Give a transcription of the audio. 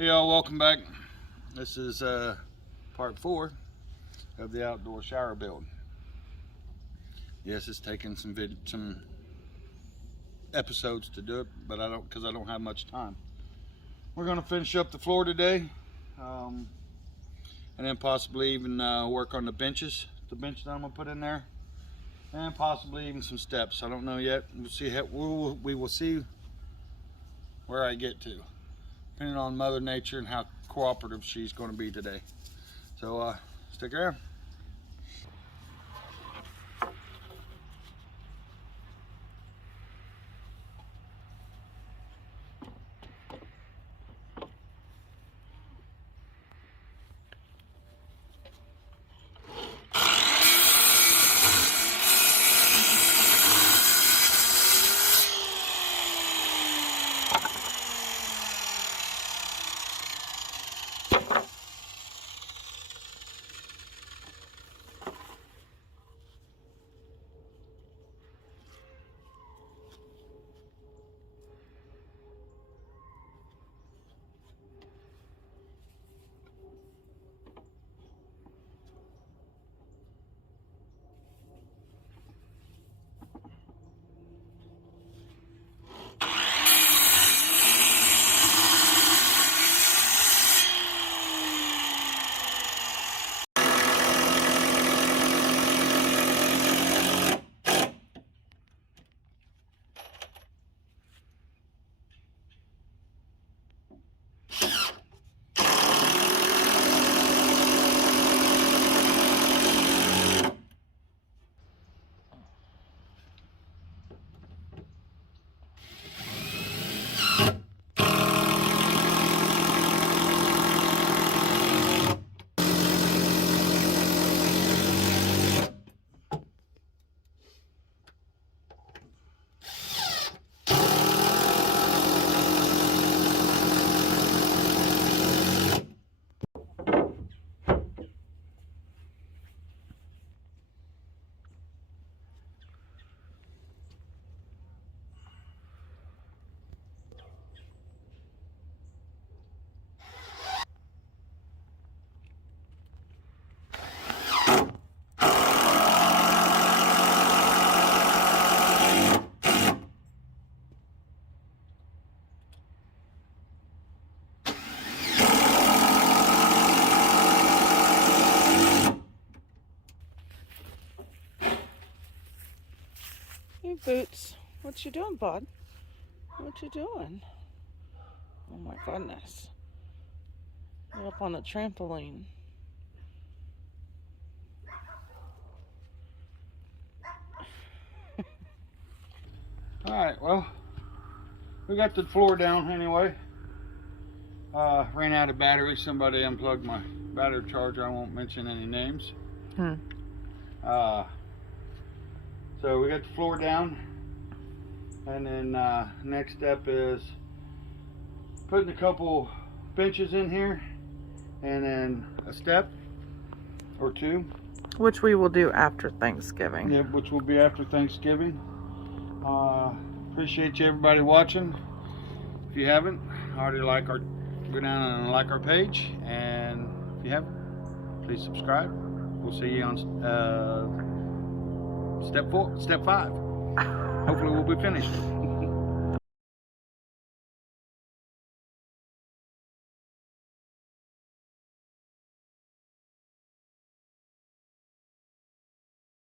Hey y'all, welcome back. This is part 4 of the outdoor shower build. Yes, it's taken some episodes to do it, but I don't have much time. We're going to finish up the floor today, and then possibly even work on the benches. The bench that I'm going to put in there, and possibly even some steps. I don't know yet. We'll see. We will see where I get to, depending on Mother Nature and how cooperative she's going to be today. So stick around. Hey Boots, what you doing, bud? What you doing? Oh my goodness. You're up on the trampoline. Alright, well, we got the floor down anyway. Ran out of battery. Somebody unplugged my battery charger. I won't mention any names. So we got the floor down, and then next step is putting a couple benches in here, and then a step or two. Which we will do after Thanksgiving. Yeah, which will be after Thanksgiving. Appreciate you everybody watching. If you haven't already, go down and like our page, and if you haven't, please subscribe. We'll see you on step 5. Hopefully we'll be finished.